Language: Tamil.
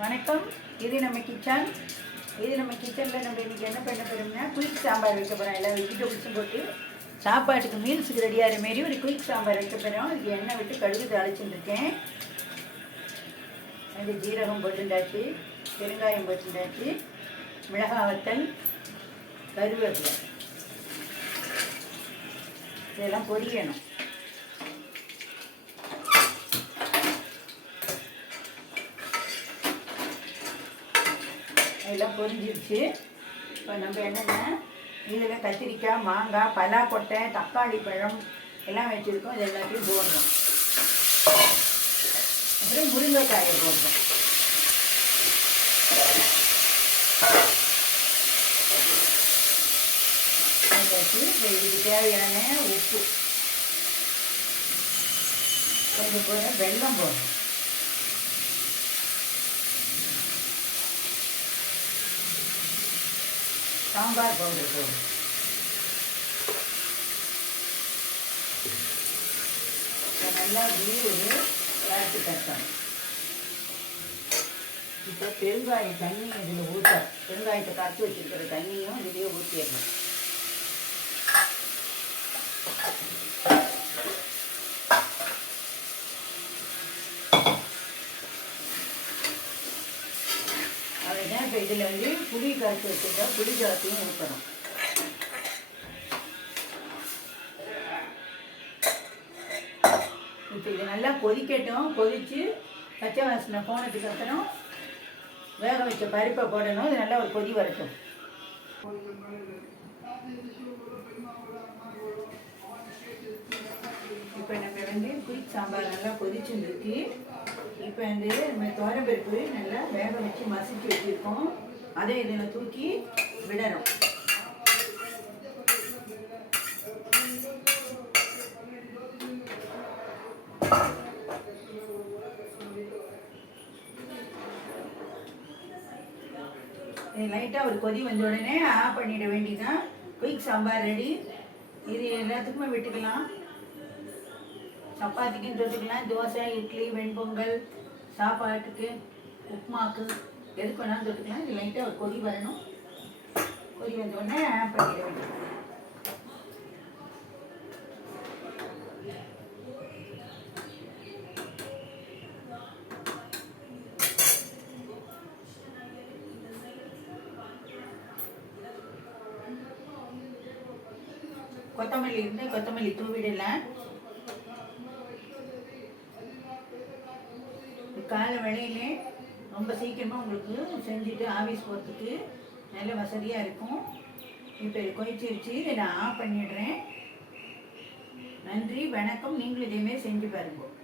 வணக்கம். இது நம்ம கிச்சன் இது நம்ம கிச்சனில் நம்ம இன்றைக்கி என்ன பண்ண போகிறோம்னா குயிக் சாம்பார் வைக்க போகிறோம் எல்லாம் வெஜிடபிள்ஸும் போட்டு சாப்பாட்டுக்கு மீல்ஸுக்கு ரெடியாகிற மாரி ஒரு குயிக் சாம்பார் வைக்க போகிறோம் அதுக்கு எண்ணெய் விட்டு கழுகு தாளிச்சுட்டு இருக்கேன். அது ஜீரகம் போட்டுண்டாச்சு பெருங்காயம் போட்டுண்டாச்சு மிளகாய் வத்தல் கருவேப்பிலை. இதெல்லாம் பொரியணும். எல்லாம் பொரிஞ்சிருச்சு. இப்போ நம்ம என்னென்ன? இதில் கத்திரிக்காய் மாங்காய் பலாக்கொட்டை தக்காளி பழம் எல்லாம் வச்சுருக்கோம். இது எல்லாத்தையும் போடுறோம். அப்புறம் முருங்கைக்காயை போடுறோம். இப்போ இதுக்கு தேவையான உப்பு. கொஞ்சம் போட வெல்லம் போடுறோம். சாம்பார் பவுடர். போடும் நல்லா வீடு வளர்த்து கட்டணும். இப்போ பெருங்காய தண்ணி இதில் ஊற்ற பெருங்காயத்தை கரைச்சி வச்சுருக்கிற தண்ணியும் இதிலேயே ஊற்றிடணும் இப்போ இதில் வந்து புளி கரைச்சி வச்சுருந்தா புளி ஜாத்தையும் ஊற்றணும். இப்போ இது நல்லா கொதிக்கட்டும். கொதித்து பச்சை வாசனை போனதுக்கு அப்புறம் வேக வச்ச பருப்பை போடணும். இது நல்லா ஒரு கொதி வரட்டும். இப்போ எனக்கு வந்து குயிக் சாம்பார் நல்லா கொதிச்சுருக்கு இப்போ வந்து நம்ம தோரப்பருப்பு நல்லா வேக வச்சு மசிச்சு வச்சுருக்கோம். அதை இதில் தூக்கி விடணும். லைட்டாக ஒரு கொதி வந்த உடனே ஆஃப் பண்ணிட வேண்டிதான் குயிக் சாம்பார் ரெடி. இது எல்லாத்துக்குமே விட்டுக்கலாம். சப்பாத்திக்குன்னு தொட்டுக்கலாம் தோசை இட்லி வெண்பொங்கல் சாப்பாட்டுக்கு உப்புமாக்கு எதுக்கு வேணாலும் தொட்டுக்கலாம். இது லைட்டாக ஒரு கொதி வரணும். கொதி வந்தோடனே உடனே ஆஃப் பண்ணிட வேண்டியது. கொத்தமல்லி இருந்து கொத்தமல்லி தூவிடலாம். காலை வேளையிலே ரொம்ப சீக்கிரமாக உங்களுக்கு செஞ்சுட்டு ஆஃபீஸ் போகிறதுக்கு நல்ல வசதியாக இருக்கும். இப்போ இது கொதிச்சிருச்சு. இதை நான் ஆஃப் பண்ணிடுறேன். நன்றி வணக்கம். நீங்களும் இதேமாரி செஞ்சு பாருங்கள்